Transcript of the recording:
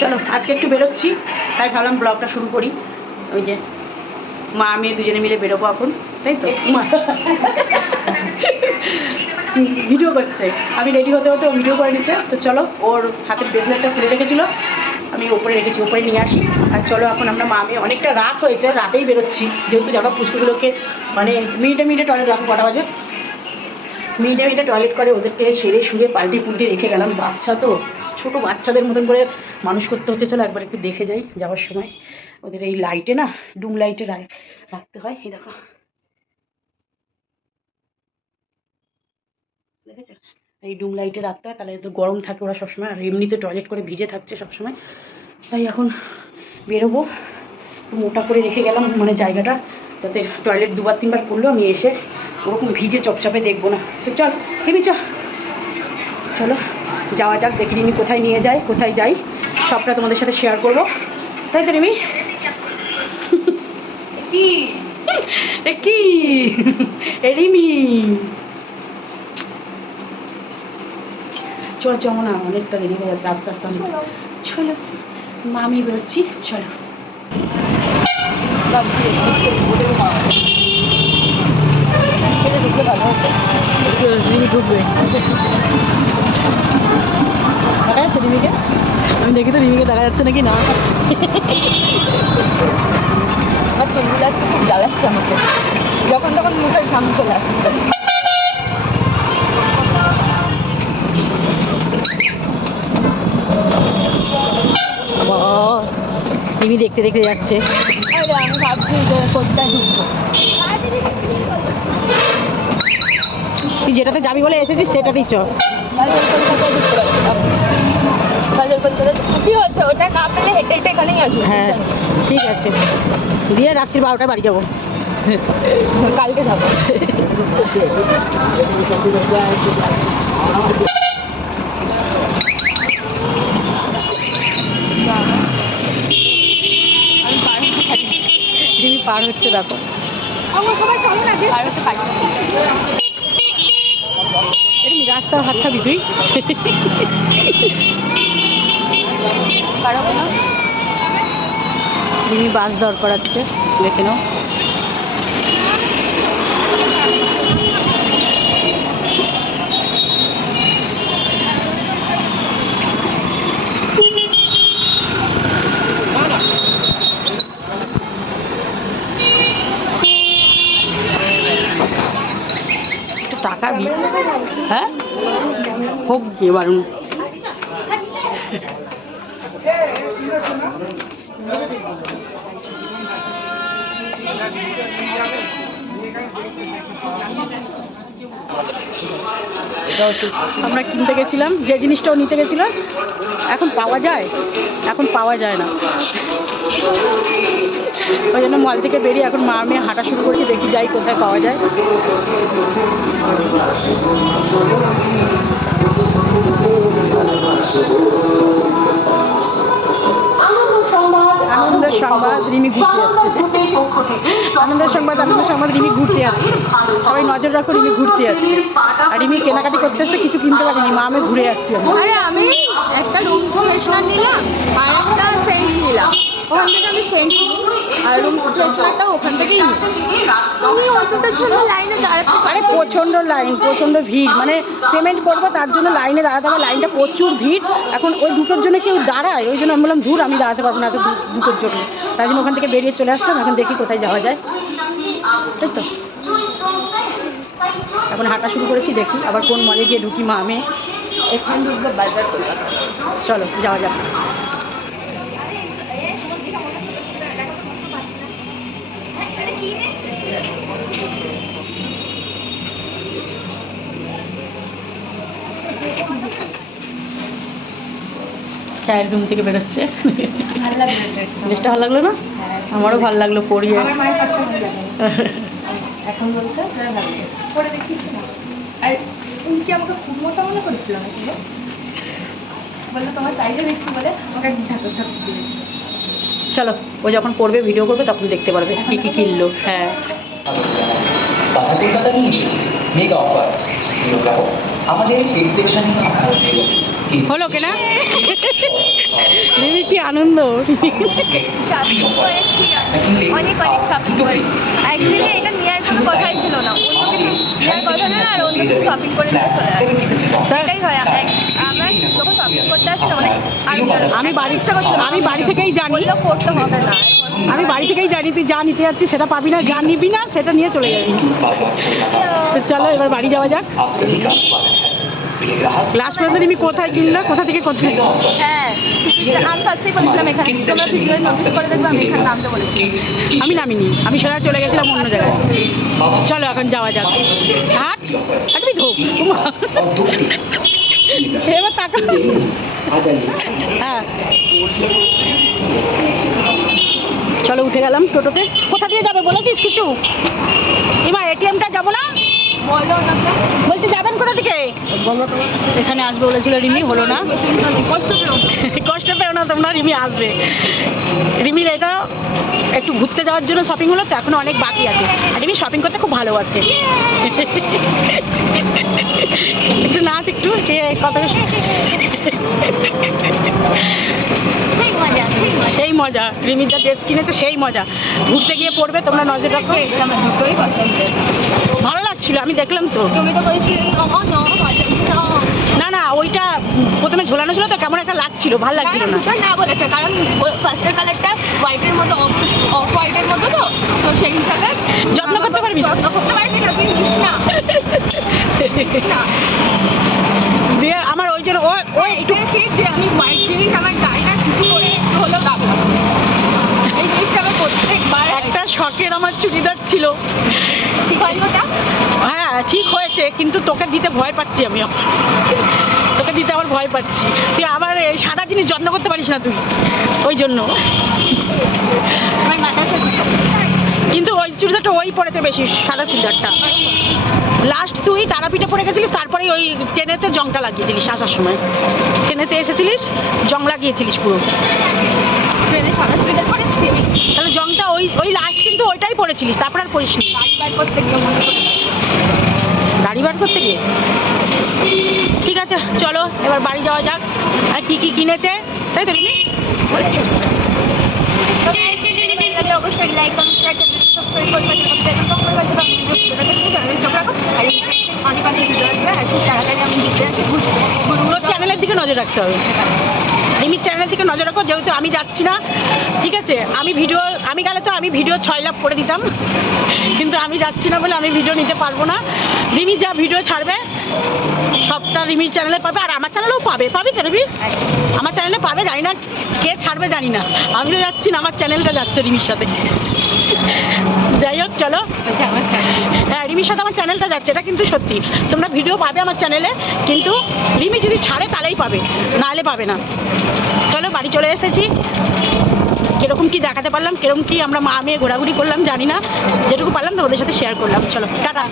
চলো, আজকে একটু বেরোচ্ছি, তাই ভাবলাম ব্লগটা শুরু করি। ওই যে, মা, মেয়ে দুজনে মিলে বেরোবো এখন, তাই তো? মা। ভিডিও করছে। আমি রেডি হতে হতে ভিডিও করে নিচ্ছে, তো চলো, ওর হাতের ব্রেসলেটটা খুলে রেখেছিলো। আমি ওপরে রেখেছি, ওপরে নিয়ে আসি। আর চলো, এখন আমরা মা, মেয়ে, অনেকটা রাত হয়েছে, রাতেই বেরোচ্ছি। যেহেতু যারা পুষ্পগুলোকে মানে মিনিটে মিনিটে টয়লেট রাখো কটা বাজে। মিনিটে মিনিটে টয়লেট করে, ওদেরকে সেরে সুরে পাল্টি পুল্টে রেখে গেলাম, বাচ্চা তো। ছোটো বাচ্চাদের মতন করে মানুষ করতে হচ্ছে। চলো একবার একটু দেখে যাই যাওয়ার সময়। ওদের এই লাইটে না ডুম লাইটে রাখতে হয়, এই দেখো। এই ডুম লাইটে রাখতে হয়, তাহলে তো গরম থাকে ওরা সবসময়, আর এমনিতে টয়লেট করে ভিজে থাকছে সবসময়। তাই এখন বেরোবো। মোটা করে রেখে গেলাম মানে জায়গাটা, যাতে টয়লেট দুবার তিনবার করলেও আমি এসে ওরকম ভিজে চপচাপে দেখব না। চল, হেবি চল চলো। যাওয়া যাক দেখি রিমি কোথায় নিয়ে যায় কোথায় যাই। সবটা তোমাদের সাথে শেয়ার করব। তাই তো রিমি? কি? রিমি? চল চল না অনেকটা দেরি হয়ে যাচ্ছে আস্তে আস্তে চলো। মা আমি বেরোচ্ছি চলো। ঢুকবে দেখা যাচ্ছে রিমিকে আমি দেখি দেখা যাচ্ছে নাকি? না। আমার চুলগুলো আজকে খুব জ্বালাচ্ছে আমাকে। যখন তখন মুখের সামনে চলে আসছে। রিমি দেখতে দেখতে যাচ্ছে। আমি ভাবছি কোথায় তুই যেটাতে যাবি বলে এসেছিস সেটাতেই চ কি হচ্ছে? ওটা না পেলে হেঁটে হেঁটে এখানেই আসব। হ্যাঁ ঠিক আছে। দিয়ে রাত্রি বারোটায় বাড়ি যাব। কালকে যাব। পার হচ্ছে দেখো। আমার সবাই চলো না আর হতে পারি রাস্তা হাত খাবি তুই? পারব না রিমি বাস দর করাচ্ছে দেখে নাও। হ্যাঁ? হোক গিয়ে বারণ আমরা কিনতে গেছিলাম, যে জিনিসটাও নিতে গেছিলাম, এখন পাওয়া যায়? এখন পাওয়া যায় না। ওই জন্য মল থেকে বেরিয়ে এখন মা মেয়ে হাঁটা শুরু করছি, দেখি যাই কোথায় পাওয়া যায়। সংবাদ রিমি ঘুরতে যাচ্ছে। আনন্দের সংবাদ আনন্দের সংবাদ রিমি ঘুরতে যাচ্ছে। সবাই নজর রাখো রিমি ঘুরতে যাচ্ছে। আর রিমি কেনাকাটি করতেছে কিছু কিনতে পারিনি, মা আমি ঘুরে যাচ্ছি। আরে আমি একটা রুম ফ্রেশনার নিলাম, আর একটা নিলাম ওখান থেকে আমি সেন্ট নিই আর রুম ফ্রেশনারটাও ওখান থেকেই নিই। আমি অটোটার জন্য লাইনে দাঁড়াতে আরে প্রচণ্ড লাইন প্রচণ্ড ভিড়। মানে পেমেন্ট করব তার জন্য লাইনে দাঁড়াতে হবে। লাইনটা প্রচুর ভিড়। এখন ওই দুটোর জন্য কেউ দাঁড়ায় ওই জন্য আমি বললাম দূর আমি দাঁড়াতে পারব না এত দু- দুটোর জন্য। তাই জন্য ওখান থেকে বেরিয়ে চলে আসলাম। এখন দেখি কোথায় যাওয়া যায়। তাই তো? এখন হাঁটা শুরু করেছি দেখি আবার কোন মলে গিয়ে ঢুকি মা আমি এখান ঢুকবো বাজার চলো যাওয়া যাক। চায়ের রুম থেকে বেরোচ্ছে। জিনিসটা ভালো লাগল না? আমারও ভালো লাগল পড়িয়ে। এখন বলছে যে ভালো পরে দেখিস না। আর উনি কি আমাকে খুব মোটা মনে করেছিল? বলল তোমার সাইজে দেখছি বলে আমাকে দিয়েছিল। চলো ও যখন পড়বে ভিডিও করবে তখন দেখতে পারবে কী কী কিনলো। হ্যাঁ। নিয়ে আমাদের হলো কেনা? রিমি আনন্দ। অনেক অনেক শপিং করেছি। অ্যাকচুয়ালি এটা কোনো কথাই ছিল না। অন্য কিছু নেওয়ার কথা নেই আর অন্য কিছু শপিং করে নিয়ে চলে আসে। এটাই হয় আমার যখন শপিং করতে আসি মানে আমি বাড়ি আমি বাড়ি থেকেই জানি। করতে হবে না। আমি বাড়ি থেকেই জানি তুই যা নিতে যাচ্ছিস সেটা পাবি না যা নিবি না সেটা নিয়ে চলে যাবি। তো চলো এবার বাড়ি যাওয়া যাক। লাস্ট পর্যন্ত তুমি কোথায় কিনলা কোথা থেকে কোথায়? হ্যাঁ আমি ফার্স্টেই বলেছিলাম এখানে। তোমরা ভিডিও নোটিস করে দেখবে আমি এখানে নামতে বলেছি আমি নামিনি। আমি সোজা চলে গেছিলাম অন্য জায়গায়। চলো এখন যাওয়া যাক। হাট? আমি ধোপ এবার তাকা হ্যাঁ। চলো উঠে গেলাম টোটোতে। কোথা দিয়ে যাবে বলেছিস কিছু? এবার এটিএমটা যাব না? বলছি যাবেন কোথা থেকে? এখানে আসবে বলেছিল রিমি হলো না। কষ্ট পেও না তোমরা রিমি আসবে। রিমির এটা একটু ঘুরতে যাওয়ার জন্য শপিং হলো তো এখনও অনেক বাকি আছে। আর রিমি শপিং করতে খুব ভালোবাসে। একটু নাচ একটু কে কথা? সেই মজা। রিমির যা ড্রেস কিনেছে সেই মজা। ঘুরতে গিয়ে পড়বে তোমরা নজর রাখো। ভালো লাগছিল আমি দেখলাম তো. না না ওইটা প্রথমে ঝোলানো ছিল তো কেমন একটা লাগছিল ভালো লাগছিল না না বলেছে কারণ ফার্স্টের কালারটা হোয়াইটের মতো অফ হোয়াইটের মতো তো তো সেই হিসাবে যত্ন করতে পারবি যত্ন করতে পারবি না তুই না আমার ওই জন্য ও এইটাই ঠিক যে আমি হোয়াইট জিনিস আমার গায়ে না কিছু করে একটু হলেও দাবো এই জিনিসটা আমার প্রত্যেকবার একটা শখের আমার চুড়িদার ছিল ঠিক হয় হ্যাঁ ঠিক হয়েছে, কিন্তু তোকে দিতে ভয় পাচ্ছি আমি। তোকে দিতে আমার ভয় পাচ্ছি। তুই আবার এই সাদা জিনিস যত্ন করতে পারিস না তুই। ওই জন্য। কিন্তু ওই চুড়িদারটা ওই পড়েছে বেশি, সাদা চুড়িদারটা। লাস্ট তুই তারাপীঠে পড়ে গেছিলিস তারপরে ওই ট্রেনেতে জংটা লাগিয়েছিলিস আসার সময়। ট্রেনেতে এসেছিলিস, জং লাগিয়েছিলিস পুরো। তাহলে জংটা ওই ওই লাস্ট কিন্তু ওইটাই পড়েছিলিস, তারপর আর পড়িসনি। গাড়ি বার করতে গিয়ে। ঠিক আছে চলো এবার বাড়ি যাওয়া যাক। আর কি কি কিনেছে? তাই তো রিমি? অবশ্যই লাইক চ্যানেলকে সাবস্ক্রাইব করবেন অনেক অনেক ভিডিও আসবে আর খুব তাড়াতাড়ি আমি চ্যানেলের দিকে নজর রাখতে হবে। রিমির চ্যানেলের দিকে নজর রাখো, যেহেতু আমি যাচ্ছি না, ঠিক আছে? আমি ভিডিও আমি গেলে তো আমি ভিডিও ছয় লাভ করে দিতাম, কিন্তু আমি যাচ্ছি না বলে আমি ভিডিও নিতে পারব না। রিমি যা ভিডিও ছাড়বে, সবটা রিমির চ্যানেলে পাবে, আর আমার চ্যানেলেও পাবে পাবে তো রিমি? আমার চ্যানেলে পাবে, জানি না কে ছাড়বে, জানি না। আমি তো যাচ্ছি না, আমার চ্যানেলটা যাচ্ছে রিমির সাথে। যাই হোক, চলো। চ্যানেল হ্যাঁ রিমির সাথে আমার চ্যানেলটা যাচ্ছে, এটা কিন্তু সত্যি। তোমরা ভিডিও পাবে আমার চ্যানেলে কিন্তু রিমি যদি ছাড়ে, তাহলেই পাবে, নাহলে পাবে না। চলো বাড়ি চলে এসেছি। কীরকম কি দেখাতে পারলাম, কীরকম কি আমরা মা মেয়ে ঘোরাঘুরি করলাম জানি না। যেটুকু পারলাম তো ওদের সাথে শেয়ার করলাম। চলো, টাটা।